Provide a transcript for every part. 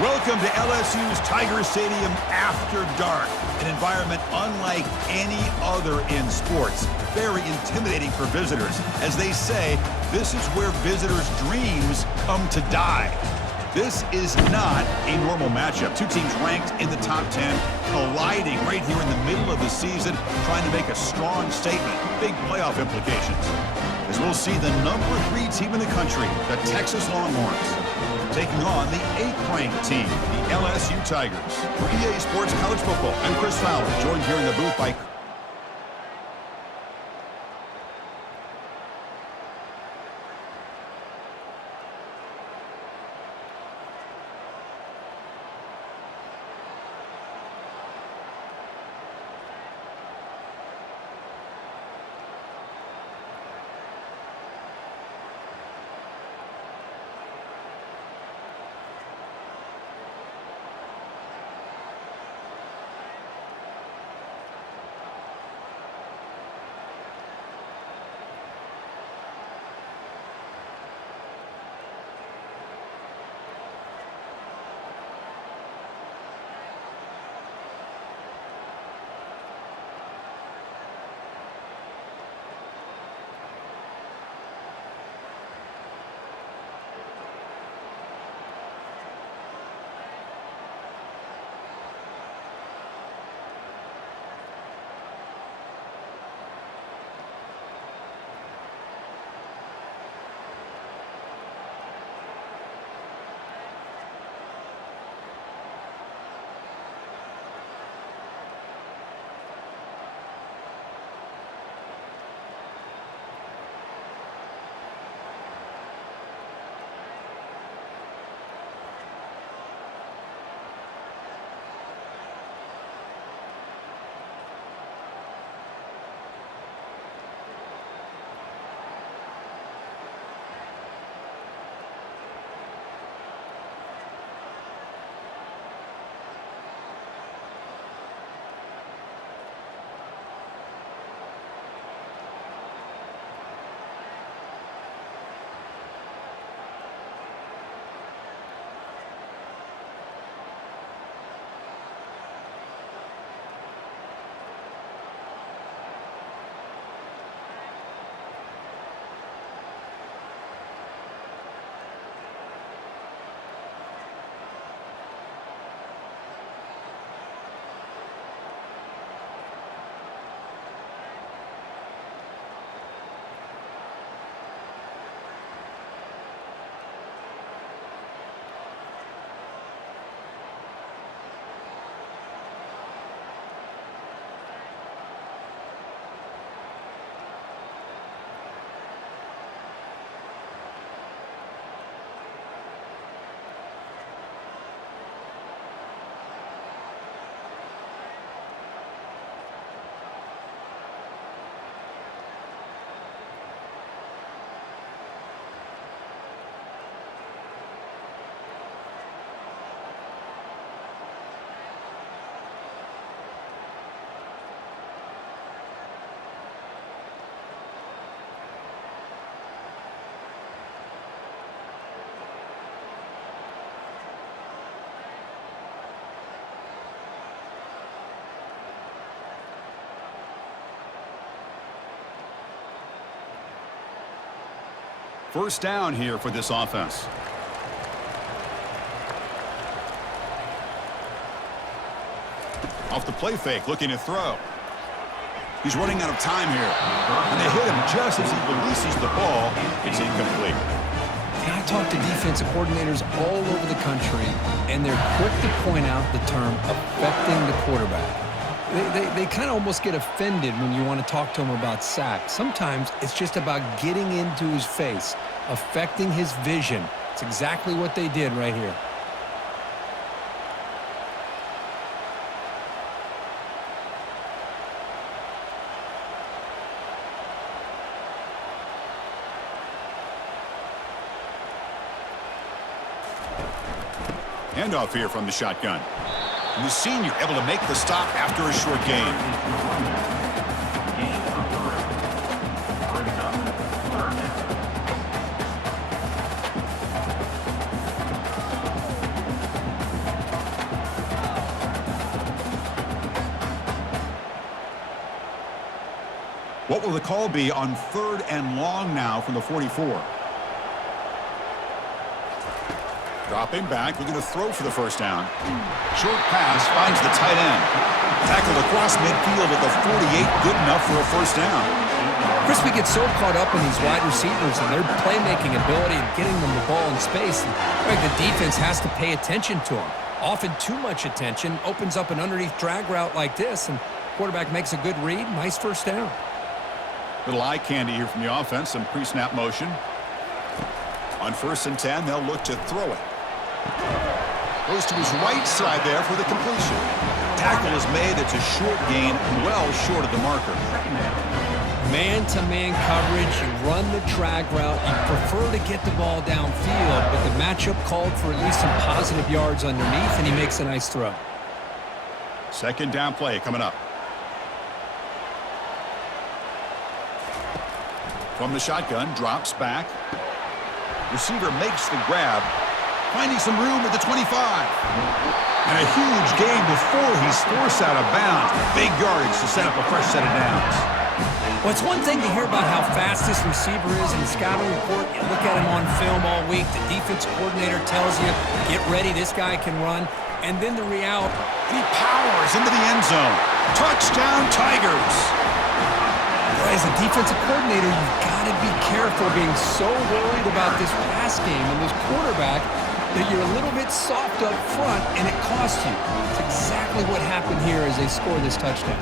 Welcome to LSU's Tiger Stadium after dark, an environment unlike any other in sports. Very intimidating for visitors. As they say, this is where visitors' dreams come to die. This is not a normal matchup. Two teams ranked in the top 10, colliding right here in the middle of the season, trying to make a strong statement. Big playoff implications. As we'll see the number 3 team in the country, the Texas Longhorns, taking on the 8th-ranked team, the LSU Tigers. For EA Sports College Football, I'm Chris Fowler, joined here in the booth by first down here for this offense. Off the play fake, looking to throw. He's running out of time here. And they hit him just as he releases the ball. It's incomplete. I talk to defensive coordinators all over the country, and they're quick to point out the term affecting the quarterback. They kind of almost get offended when you want to talk to them about sacks. Sometimes it's just about getting into his face, affecting his vision. It's exactly what they did right here. Handoff here from the shotgun. And the senior able to make the stop after a short gain. What will the call be on 3rd and long now from the 44? Dropping back, looking to throw for the first down. Short pass finds the tight end. Tackled across midfield at the 48, good enough for a first down. Chris, we get so caught up in these wide receivers and their playmaking ability and getting them the ball in space. And the defense has to pay attention to them. Often too much attention opens up an underneath drag route like this, and quarterback makes a good read. Nice first down. Little eye candy here from the offense, some pre-snap motion. On 1st and 10, they'll look to throw it. Goes to his right side there for the completion. Tackle is made. It's a short gain, well short of the marker. Man-to-man coverage, you run the drag route, you prefer to get the ball downfield, but the matchup called for at least some positive yards underneath, and he makes a nice throw. 2nd down play coming up. From the shotgun, drops back. Receiver makes the grab, finding some room at the 25. And a huge gain before he's forced out of bounds. Big yardage to set up a fresh set of downs. Well, it's one thing to hear about how fast this receiver is in the scouting report. You look at him on film all week. The defense coordinator tells you, get ready, this guy can run. And then the reality. He powers into the end zone. Touchdown, Tigers. As a defensive coordinator, you've got to be careful being so worried about this pass game and this quarterback that you're a little bit soft up front, and it costs you. It's exactly what happened here as they score this touchdown.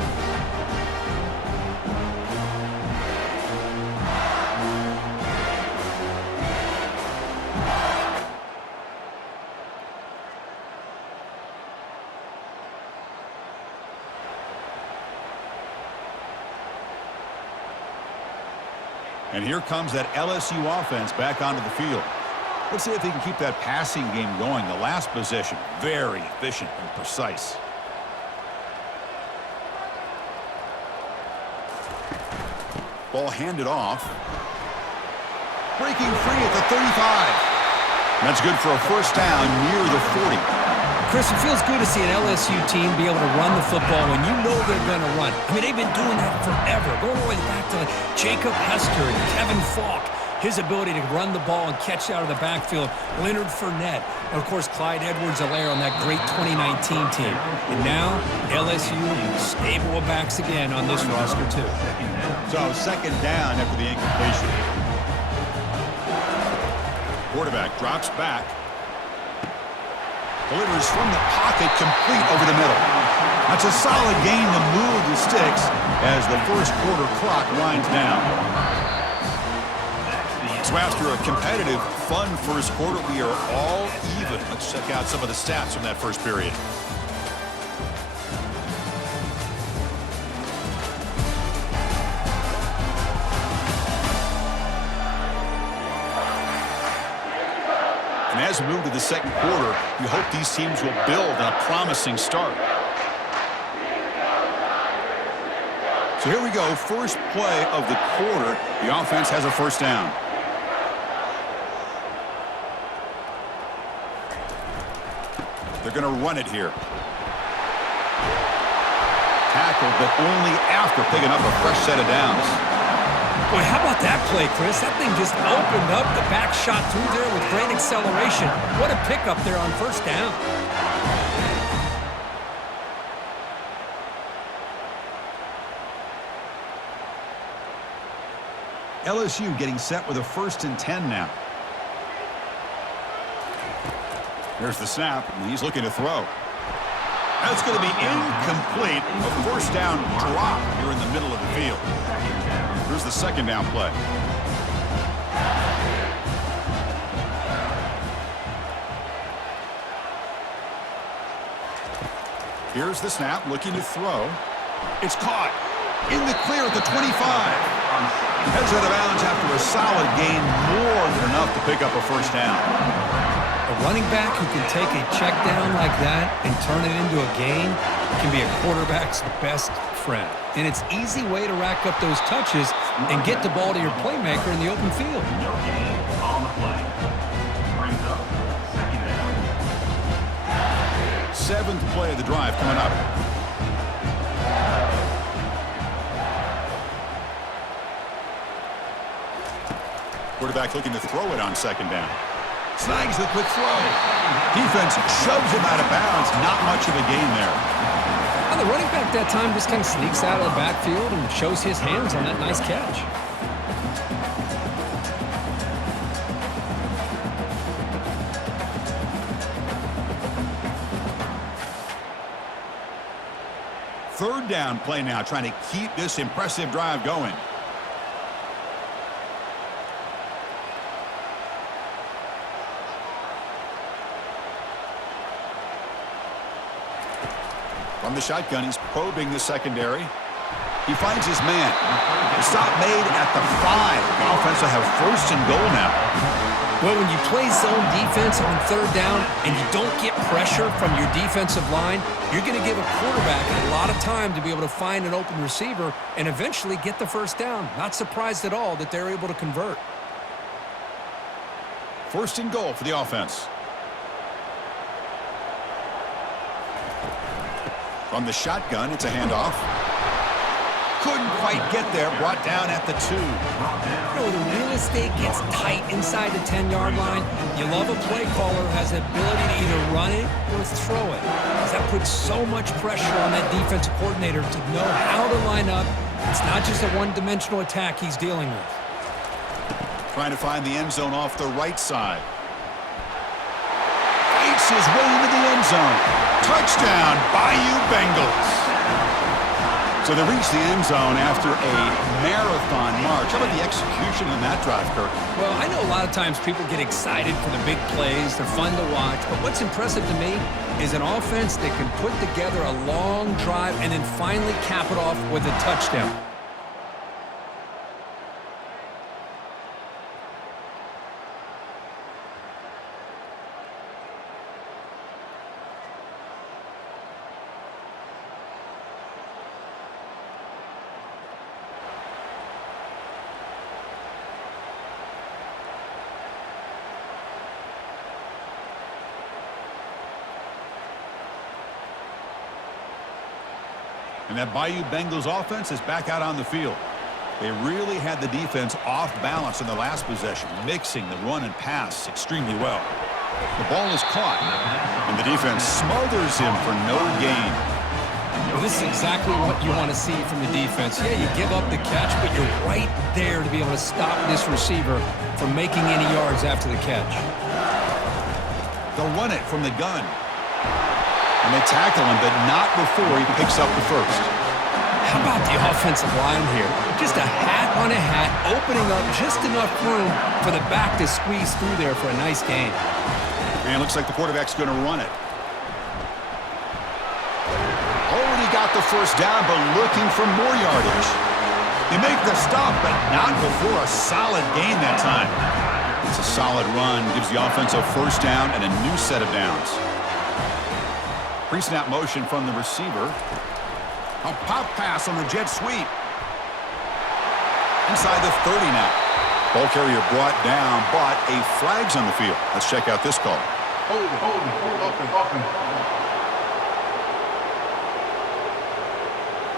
And here comes that LSU offense back onto the field. Let's see if he can keep that passing game going. The last possession, very efficient and precise. Ball handed off. Breaking free at the 35. That's good for a first down near the 40. Chris, it feels good to see an LSU team be able to run the football when you know they're going to run. I mean, they've been doing that forever, going all the way back to Jacob Hester and Kevin Falk. His ability to run the ball and catch out of the backfield. Leonard Fournette. And, of course, Clyde Edwards-Helaire on that great 2019 team. And now, LSU, stable of backs again on this roster, too. So, 2nd down after the incompletion. Quarterback drops back. Delivers from the pocket, complete over the middle. That's a solid gain to move the sticks as the first quarter clock winds down. So after a competitive, fun first quarter, we are all even. Let's check out some of the stats from that first period. And as we move to the second quarter, we hope these teams will build on a promising start. So here we go, first play of the quarter. The offense has a first down. They're going to run it here. Tackled, but only after picking up a fresh set of downs. Boy, how about that play, Chris? That thing just opened up. The back shot through there with great acceleration. What a pickup there on first down. LSU getting set with a 1st and 10 now. There's the snap, and he's looking to throw. That's going to be incomplete. A first down drop here in the middle of the field. Here's the 2nd down play. Here's the snap, looking to throw. It's caught. In the clear at the 25. Heads out of bounds after a solid gain, more than enough to pick up a first down. A running back who can take a check down like that and turn it into a gain can be a quarterback's best friend. And it's an easy way to rack up those touches and get the ball to your playmaker in the open field. No gain on the play. Brings up 2nd down. 7th play of the drive coming up. Quarterback looking to throw it on second down. Snags the quick throw. Defense shoves him out of bounds. Not much of a gain there. And the running back that time just kind of sneaks out of the backfield and shows his hands on that nice catch. Third down play now, trying to keep this impressive drive going. From the shotgun, he's probing the secondary. He finds his man. The stop made at the 5. The offense will have first and goal now. Well, when you play zone defense on third down and you don't get pressure from your defensive line, you're going to give a quarterback a lot of time to be able to find an open receiver and eventually get the first down. Not surprised at all that they're able to convert. First and goal for the offense. From the shotgun, it's a handoff. Couldn't quite get there. Brought down at the 2. You know, the real estate gets tight inside the 10-yard line. You love a play caller who has the ability to either run it or throw it, because that puts so much pressure on that defensive coordinator to know how to line up. It's not just a one-dimensional attack he's dealing with. Trying to find the end zone off the right side. Fights his way into the end zone. Touchdown, Bayou Bengals. So they reach the end zone after a marathon march. How about the execution on that drive, Kirk? Well, I know a lot of times people get excited for the big plays. They're fun to watch. But what's impressive to me is an offense that can put together a long drive and then finally cap it off with a touchdown. And that Bayou Bengals offense is back out on the field. They really had the defense off balance in the last possession, mixing the run and pass extremely well. The ball is caught, and the defense smothers him for no gain. Well, this is exactly what you want to see from the defense. Yeah, you give up the catch, but you're right there to be able to stop this receiver from making any yards after the catch. They'll run it from the gun. And they tackle him, but not before he picks up the first. How about the offensive line here? Just a hat on a hat, opening up just enough room for the back to squeeze through there for a nice gain. And it looks like the quarterback's going to run it. Already got the first down, but looking for more yardage. They make the stop, but not before a solid gain that time. It's a solid run, gives the offense a first down and a new set of downs. Pre-snap motion from the receiver. A pop pass on the jet sweep. Inside the 30 now. Ball carrier brought down, but a flag's on the field. Let's check out this call. Holding.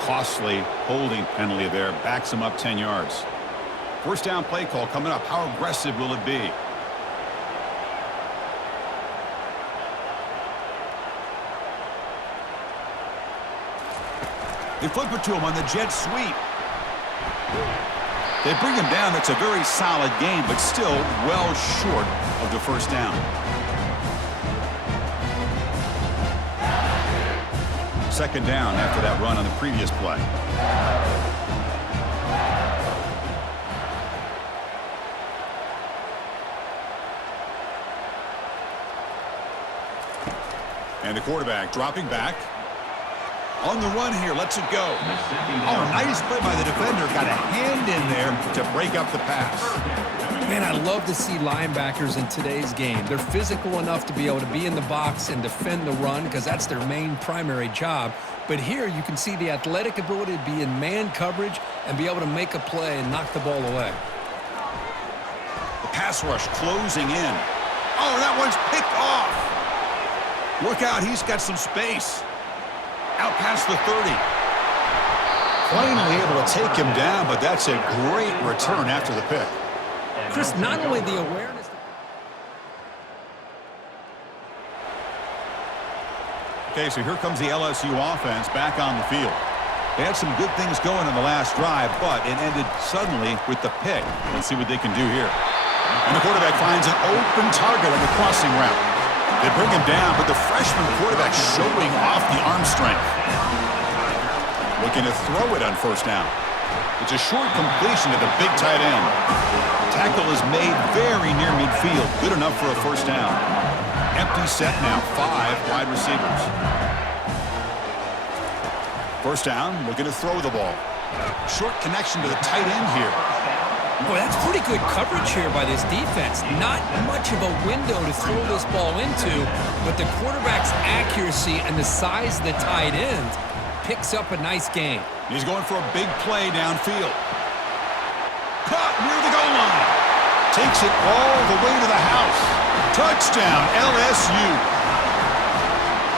Costly holding penalty there. Backs him up 10 yards. First down play call coming up. How aggressive will it be? They flip it to him on the jet sweep. They bring him down. That's a very solid gain, but still well short of the first down. Second down after that run on the previous play. And the quarterback dropping back. On the run here, lets it go. Oh, nice play by the defender. Got a hand in there to break up the pass. Man, I love to see linebackers in today's game. They're physical enough to be able to be in the box and defend the run because that's their main primary job. But here you can see the athletic ability to be in man coverage and be able to make a play and knock the ball away. The pass rush closing in. Oh, that one's picked off. Look out, he's got some space. Out past the 30. Finally able to take him down, but that's a great return after the pick. Chris, not only the awareness. Okay, so here comes the LSU offense back on the field. They had some good things going in the last drive, but it ended suddenly with the pick. Let's see what they can do here. And the quarterback finds an open target on the crossing route. They bring him down, but the freshman quarterback showing off the arm strength. Looking to throw it on first down. It's a short completion to the big tight end. Tackle is made very near midfield. Good enough for a first down. Empty set now, 5 wide receivers. First down, looking to throw the ball. Short connection to the tight end here. Boy, that's pretty good coverage here by this defense. Not much of a window to throw this ball into, but the quarterback's accuracy and the size of the tight end picks up a nice gain. He's going for a big play downfield. Caught near the goal line. Takes it all the way to the house. Touchdown, LSU.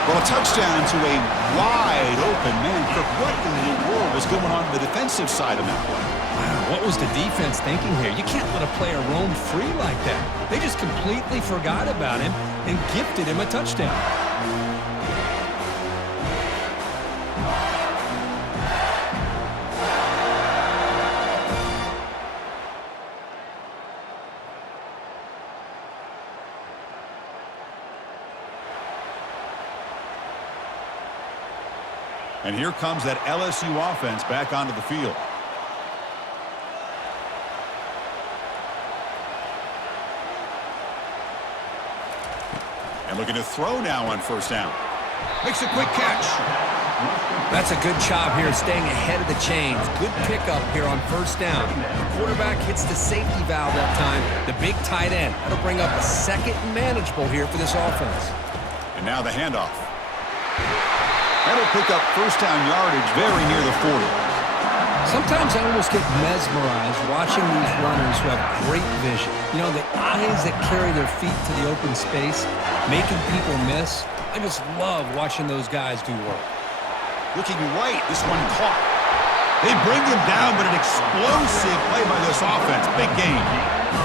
Well, a touchdown to a wide open man. Kirk, what in the world was going on the defensive side of that play? Wow, what was the defense thinking here? You can't let a player roam free like that. They just completely forgot about him and gifted him a touchdown. And here comes that LSU offense back onto the field. And looking to throw now on first down. Makes a quick catch. That's a good job here staying ahead of the chains. Good pickup here on first down. The quarterback hits the safety valve that time. The big tight end. That'll bring up a second and manageable here for this offense. And now the handoff. That'll pick up first down yardage very near the 40. Sometimes I almost get mesmerized watching these runners who have great vision. You know, the eyes that carry their feet to the open space, making people miss. I just love watching those guys do work. Looking right, this one caught. They bring him down, but an explosive play by this offense. Big game.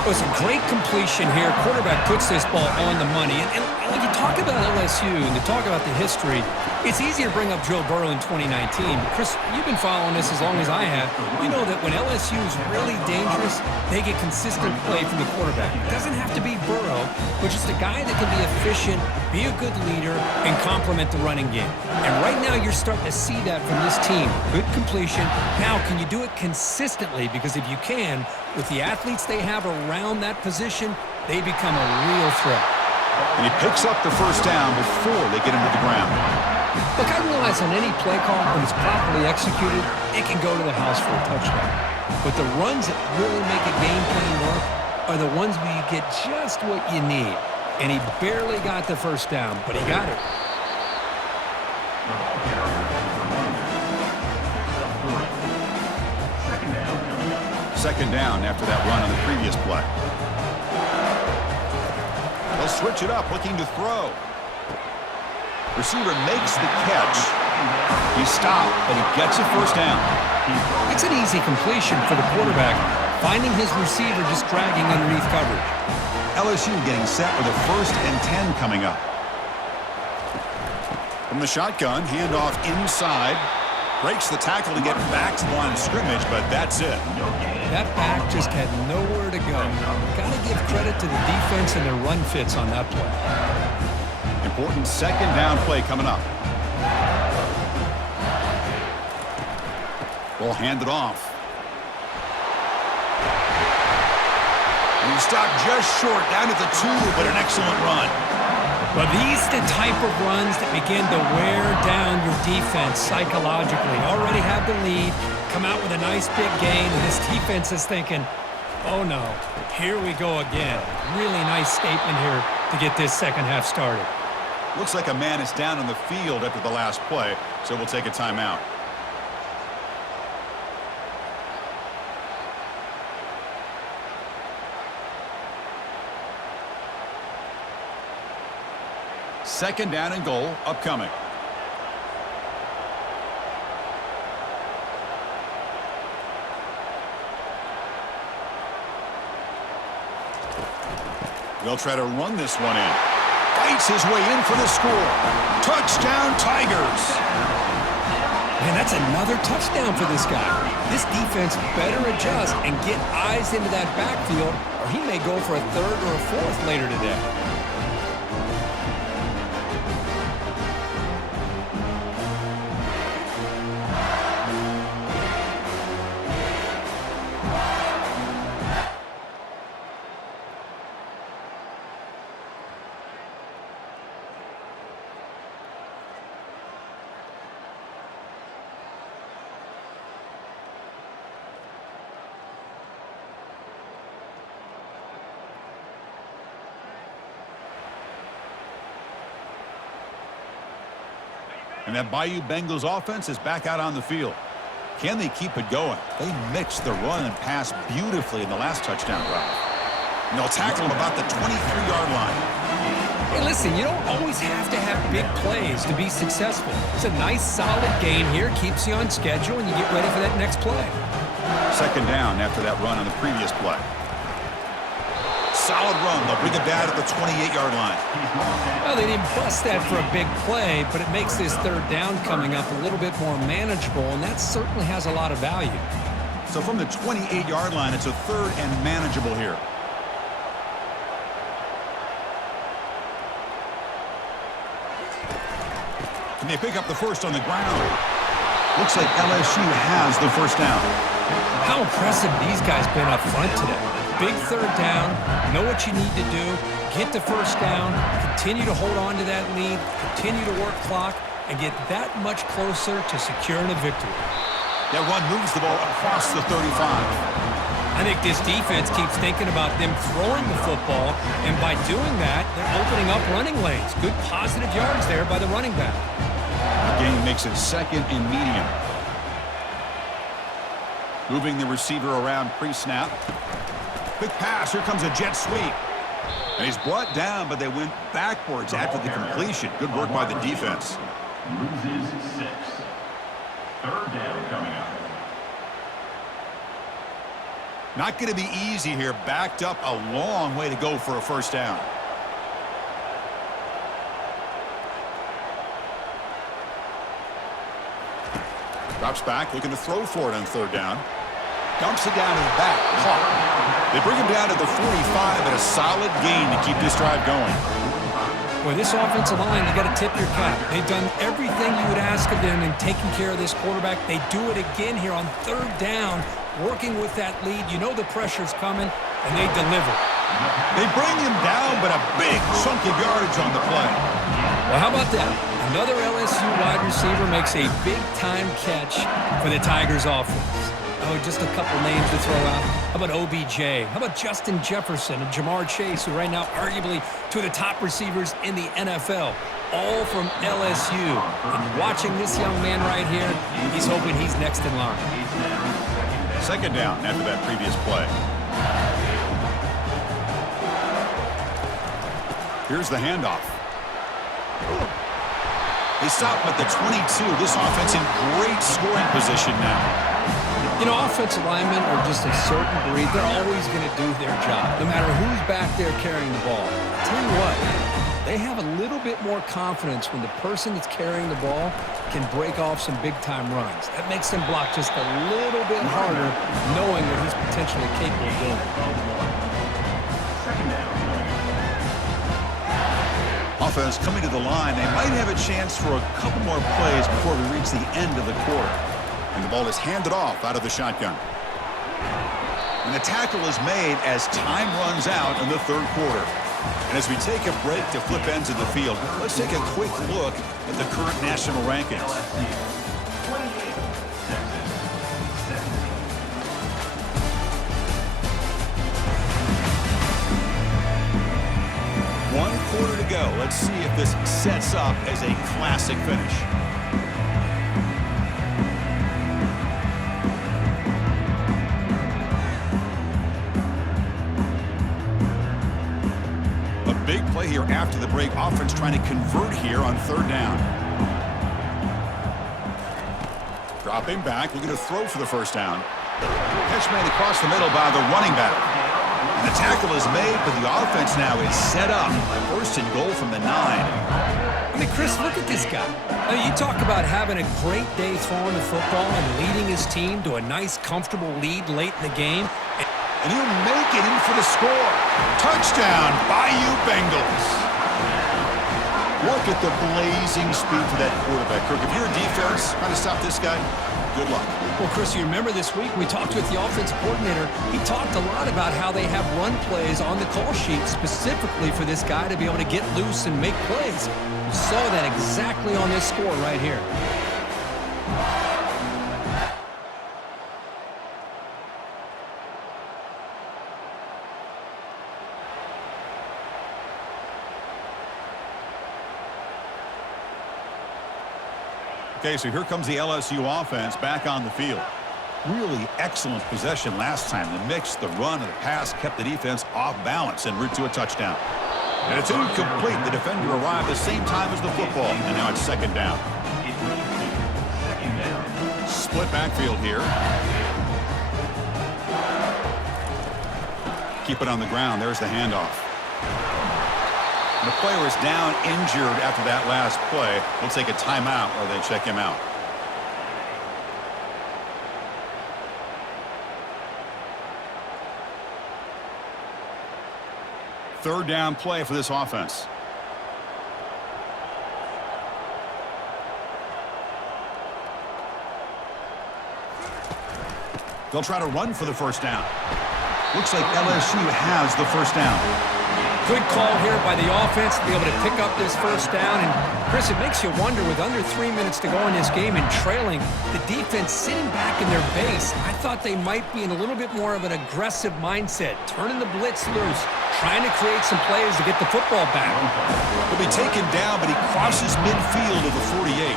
It was a great completion here. Quarterback puts this ball on the money. And when you talk about LSU and you talk about the history, it's easy to bring up Joe Burrow in 2019. But Chris, you've been following this as long as I have. You know that when LSU is really dangerous, they get consistent play from the quarterback. It doesn't have to be Burrow, but just a guy that can be efficient, be a good leader, and complement the running game. And right now you're starting to see that from this team. Good completion. Now, can you do it consistently? Because if you can, with the athletes they have around that position, they become a real threat. And he picks up the first down before they get him to the ground. Look, I realize on any play call, when it's properly executed, it can go to the house for a touchdown. But the runs that really make a game plan work are the ones where you get just what you need. And he barely got the first down, but he got it. Second down after that run on the previous play. They'll switch it up, looking to throw. Receiver makes the catch. He stopped, but he gets a first down. It's an easy completion for the quarterback, finding his receiver just dragging underneath coverage. LSU getting set with a 1st and 10 coming up. From the shotgun, handoff inside. Breaks the tackle to get back to the line of scrimmage, but that's it. That back just had nowhere to go. Got to give credit to the defense and their run fits on that play. Important second down play coming up. We'll hand it off. And he stopped just short, down at the 2, but an excellent run. But these are the type of runs that begin to wear down your defense psychologically. Already have the lead, come out with a nice big gain, and this defense is thinking, oh no, here we go again. Really nice statement here to get this second half started. Looks like a man is down on the field after the last play, so we'll take a timeout. Second down and goal upcoming. They'll try to run this one in. Fights his way in for the score. Touchdown, Tigers. Man, that's another touchdown for this guy. This defense better adjust and get eyes into that backfield, or he may go for a third or a fourth later today. And that Bayou Bengals offense is back out on the field. Can they keep it going? They mixed the run and pass beautifully in the last touchdown drive. And they'll tackle him about the 23-yard line. Hey, listen, you don't always have to have big plays to be successful. It's a nice, solid gain here, keeps you on schedule, and you get ready for that next play. Second down after that run on the previous play. Solid run. They'll bring it down at the 28-yard line. Well, they didn't bust that for a big play, but it makes this third down coming up a little bit more manageable, and that certainly has a lot of value. So from the 28-yard line, it's a third and manageable here. Can they pick up the first on the ground? Looks like LSU has the first down. How impressive these guys been up front today. Big third down, know what you need to do, get the first down, continue to hold on to that lead, continue to work clock, and get that much closer to securing a victory. That run moves the ball across the 35. I think this defense keeps thinking about them throwing the football, and by doing that, they're opening up running lanes. Good positive yards there by the running back. The game makes it second and medium. Moving the receiver around pre-snap. Quick pass. Here comes a jet sweep. And he's brought down, but they went backwards after the completion. Good work by the defense. Loses 6. Third down coming up. Not going to be easy here. Backed up a long way to go for a first down. Drops back, looking to throw for it on third down. Dumps it down to the back. Caught. They bring him down to the 45 at a solid gain to keep this drive going. Boy, this offensive line, you got to tip your cap. They've done everything you would ask of them in taking care of this quarterback. They do it again here on third down, working with that lead. You know the pressure's coming, and they deliver. They bring him down, but a big chunk of yardage on the play. Well, how about that? Another LSU wide receiver makes a big-time catch for the Tigers offense. Oh, just a couple names to throw out. How about OBJ? How about Justin Jefferson and Jamar Chase, who right now arguably two of the top receivers in the NFL, all from LSU. And watching this young man right here, he's hoping he's next in line. Second down after that previous play. Here's the handoff. They stop him at the 22. This offense in great scoring position now. You know, offensive linemen are just a certain breed. They're always going to do their job, no matter who's back there carrying the ball. I'll tell you what, they have a little bit more confidence when the person that's carrying the ball can break off some big-time runs. That makes them block just a little bit harder, knowing what he's potentially capable of doing. Offense coming to the line. They might have a chance for a couple more plays before we reach the end of the quarter. And the ball is handed off out of the shotgun. And the tackle is made as time runs out in the third quarter. And as we take a break to flip ends of the field, let's take a quick look at the current national rankings. One quarter to go. Let's see if this sets up as a classic finish. Big play here after the break. Offense trying to convert here on third down. Dropping back, looking to throw for the first down. Catch made across the middle by the running back. And the tackle is made, but the offense now is set up. First and goal from the 9. I mean, Chris, look at this guy. I mean, you talk about having a great day throwing the football and leading his team to a nice, comfortable lead late in the game. And he'll make it in for the score. Touchdown, Bayou Bengals. Look at the blazing speed for that quarterback. Kirk, if you're a defense trying to stop this guy, good luck. Well, Chris, you remember this week we talked with the offensive coordinator. He talked a lot about how they have run plays on the call sheet specifically for this guy to be able to get loose and make plays. We saw that exactly on this score right here. Okay, so here comes the LSU offense back on the field. Really excellent possession last time. The mix, the run, and the pass kept the defense off balance en route to a touchdown. And it's incomplete. The defender arrived the same time as the football, and now it's second down. Split backfield here. Keep it on the ground. There's the handoff. And the player is down injured after that last play. We'll take a timeout or they check him out. Third down play for this offense. They'll try to run for the first down. Looks like LSU has the first down. Good call here by the offense to be able to pick up this first down. And, Chris, it makes you wonder, with under 3 minutes to go in this game and trailing, the defense sitting back in their base. I thought they might be in a little bit more of an aggressive mindset, turning the blitz loose, trying to create some plays to get the football back. He'll be taken down, but he crosses midfield of the 48.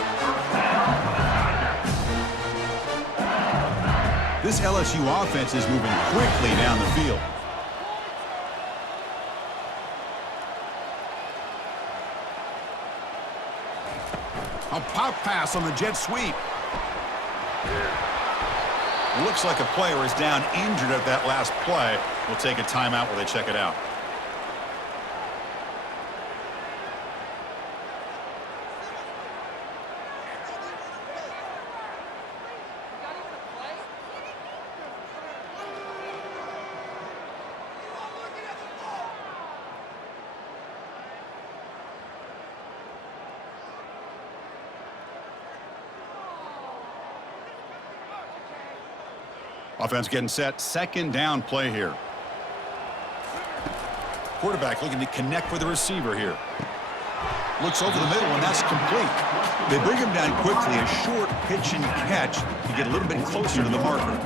This LSU offense is moving quickly down the field. A pop pass on the jet sweep. Looks like a player is down injured at that last play. We'll take a timeout while they check it out. Offense getting set. Second down play here. Quarterback looking to connect with the receiver here. Looks over the middle, and that's complete. They bring him down quickly. A short pitch and catch to get a little bit closer to the marker.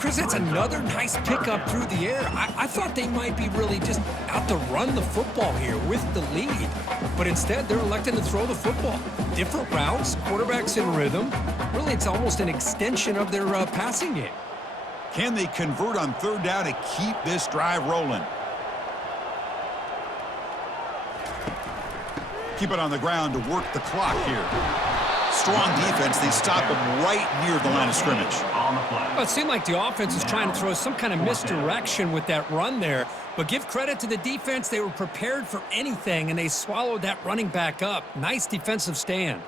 Chris, it's another nice pickup through the air. I thought they might be really just out to run the football here with the lead. But instead, they're electing to throw the football. Different routes, quarterbacks in rhythm. Really, it's almost an extension of their passing game. Can they convert on third down to keep this drive rolling? Keep it on the ground to work the clock here. Strong defense. They stop him right near the line of scrimmage. Well, it seemed like the offense was trying to throw some kind of misdirection with that run there. But give credit to the defense. They were prepared for anything, and they swallowed that running back up. Nice defensive stand.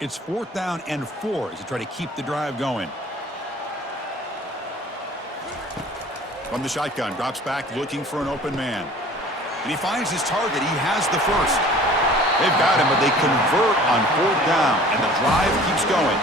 It's 4th down and 4 as they try to keep the drive going. From the shotgun, drops back looking for an open man. And he finds his target. He has the first. They've got him, but they convert on 4th down, and the drive keeps going.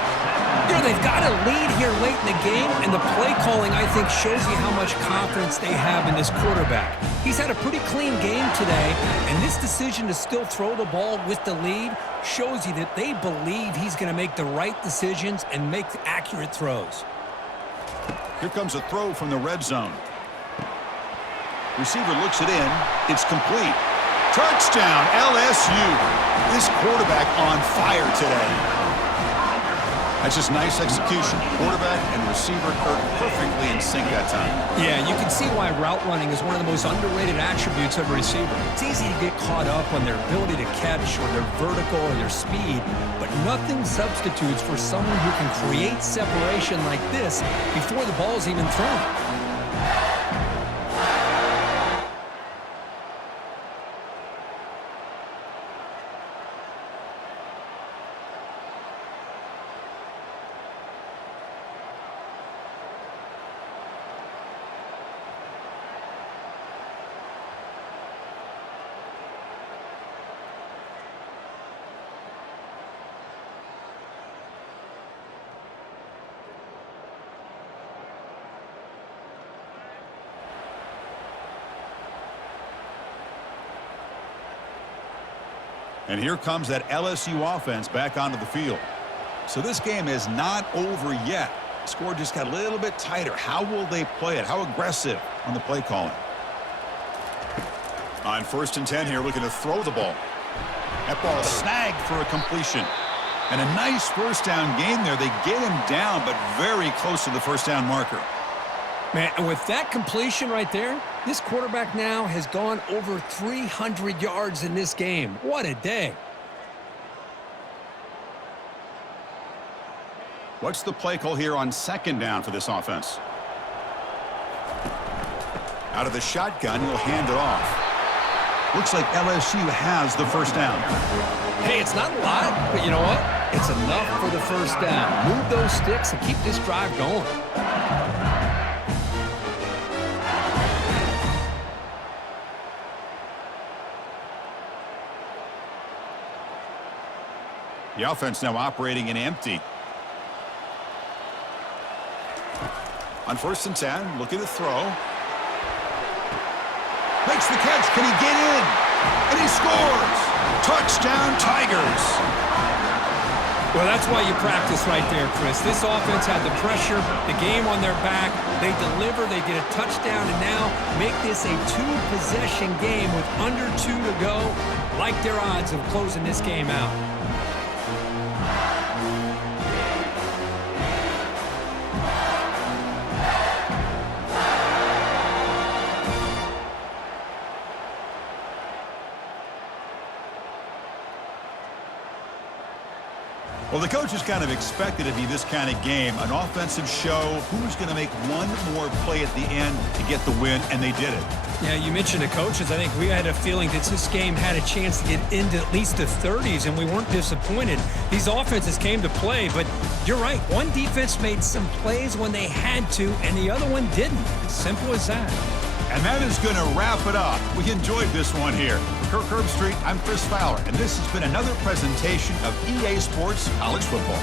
You know, they've got a lead here late in the game, and the play calling, I think, shows you how much confidence they have in this quarterback. He's had a pretty clean game today, and this decision to still throw the ball with the lead shows you that they believe he's going to make the right decisions and make accurate throws. Here comes a throw from the red zone. Receiver looks it in. It's complete. Touchdown, LSU. This quarterback on fire today. That's just nice execution. Quarterback and receiver perfectly in sync that time. Yeah, you can see why route running is one of the most underrated attributes of a receiver. It's easy to get caught up on their ability to catch or their vertical or their speed, but nothing substitutes for someone who can create separation like this before the ball's even thrown. And here comes that LSU offense back onto the field. So this game is not over yet. The score just got a little bit tighter. How will they play it? How aggressive on the play calling? On 1st and 10 here, looking to throw the ball. That ball snagged for a completion. And a nice first down gain there. They get him down, but very close to the first down marker. Man, and with that completion right there, this quarterback now has gone over 300 yards in this game. What a day. What's the play call here on 2nd down for this offense? Out of the shotgun, he'll hand it off. Looks like LSU has the first down. Hey, it's not a lot, but you know what? It's enough for the first down. Move those sticks and keep this drive going. The offense now operating in empty. On 1st and 10, looking to throw. Makes the catch. Can he get in? And he scores. Touchdown, Tigers. Well, that's why you practice right there, Chris. This offense had the pressure, the game on their back. They deliver, they get a touchdown, and now make this a 2-possession game with under 2 to go. Like their odds of closing this game out. Well, the coaches kind of expected it to be this kind of game, an offensive show. Who's going to make one more play at the end to get the win, and they did it. Yeah, you mentioned the coaches. I think we had a feeling that this game had a chance to get into at least the 30s, and we weren't disappointed. These offenses came to play, but you're right. One defense made some plays when they had to, and the other one didn't. Simple as that. And that is going to wrap it up. We enjoyed this one here. For Kirk Herbstreit, I'm Chris Fowler, and this has been another presentation of EA Sports College Football.